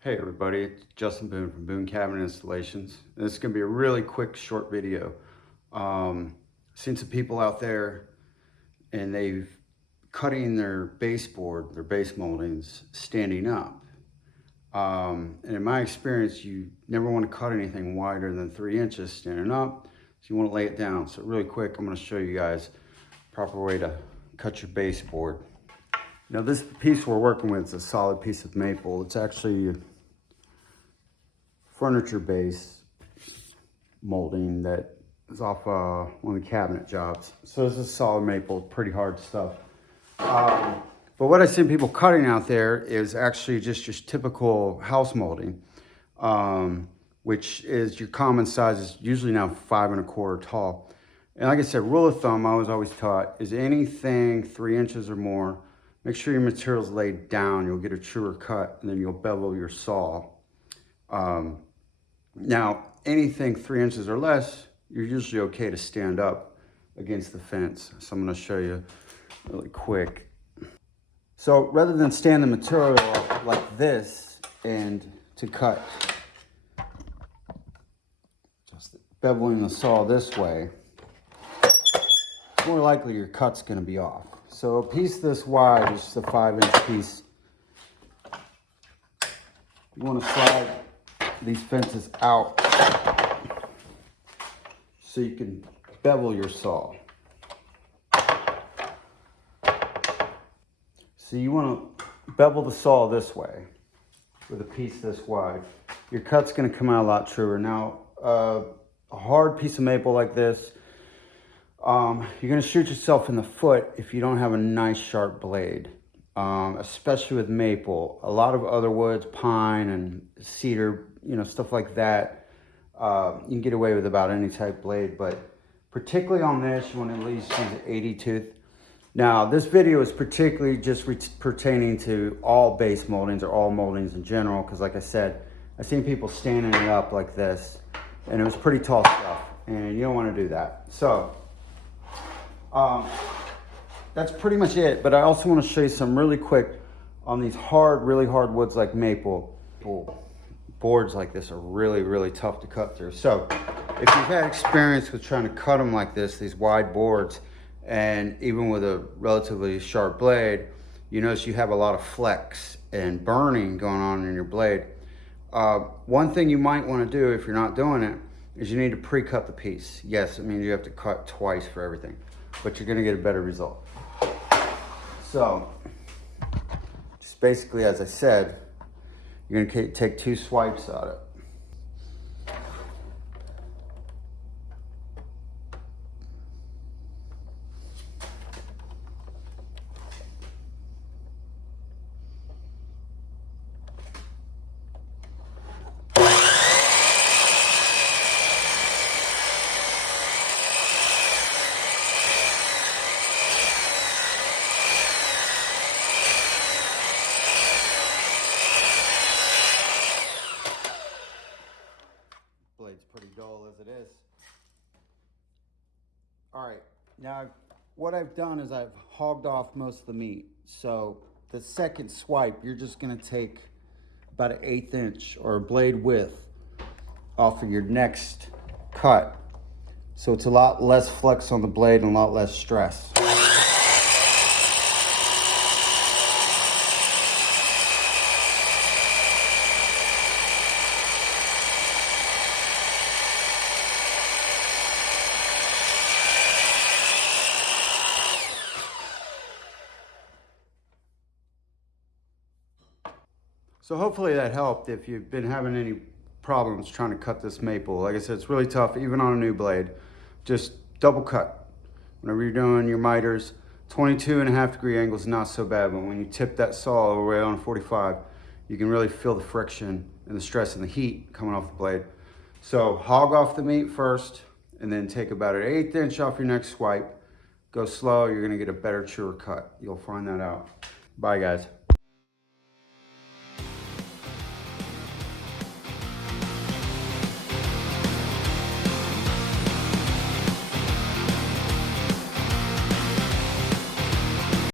Hey everybody, it's Justin Boone from Boone Cabinet Installations. And this is going to be a really quick, short video. Seen some people out there and they've cutting their baseboard, their base moldings, standing up. And in my experience, you never want to cut anything wider than 3 inches standing up. So you want to lay it down. So really quick, I'm going to show you guys the proper way to cut your baseboard. Now this piece we're working with is a solid piece of maple. It's actually furniture base molding that is off one of the cabinet jobs. So this is solid maple, pretty hard stuff. But what I see people cutting out there is actually just your typical house molding, which is your common size is usually now 5 1/4 tall. And like I said, rule of thumb I was always taught is anything 3 inches or more, make sure your material's laid down. You'll get a truer cut, and then you'll bevel your saw. Now, anything 3 inches or less, you're usually okay to stand up against the fence. So I'm going to show you really quick. So rather than stand the material up like this and to cut, just beveling the saw this way, it's more likely your cut's going to be off. So a piece this wide is just a 5-inch piece. You want to slide these fences out so you can bevel your saw. So you want to bevel the saw this way with a piece this wide. Your cut's going to come out a lot truer. Now, a hard piece of maple like this, you're going to shoot yourself in the foot if you don't have a nice sharp blade. Especially with maple. A lot of other woods, pine and cedar, stuff like that, you can get away with about any type blade, but particularly on this, you want to at least use an 80 tooth. Now, this video is particularly just pertaining to all base moldings or all moldings in general, because like I said, I've seen people standing it up like this, and it was pretty tall stuff, and you don't want to do that. So, that's pretty much it, but I also want to show you some really quick on these really hard woods like maple. Boards like this are really tough to cut through. So if you've had experience with trying to cut them like this, these wide boards, and even with a relatively sharp blade, you notice you have a lot of flex and burning going on in your blade. One thing you might want to do if you're not doing it is you need to pre-cut the piece. Yes, it means you have to cut twice for everything, but you're going to get a better result. So, just basically, as I said, you're going to take 2 swipes at it. Blade's pretty dull as it is. All right, now what I've done is I've hogged off most of the meat. So the second swipe, you're just gonna take about an 1/8 inch or a blade width off of your next cut. So it's a lot less flex on the blade and a lot less stress. So hopefully that helped if you've been having any problems trying to cut this maple. Like I said, it's really tough, even on a new blade. Just double cut. Whenever you're doing your miters, 22.5-degree angle is not so bad, but when you tip that saw all the way on a 45, you can really feel the friction and the stress and the heat coming off the blade. So hog off the meat first, and then take about an 1/8 inch off your next swipe. Go slow, you're gonna get a better, truer cut. You'll find that out. Bye guys.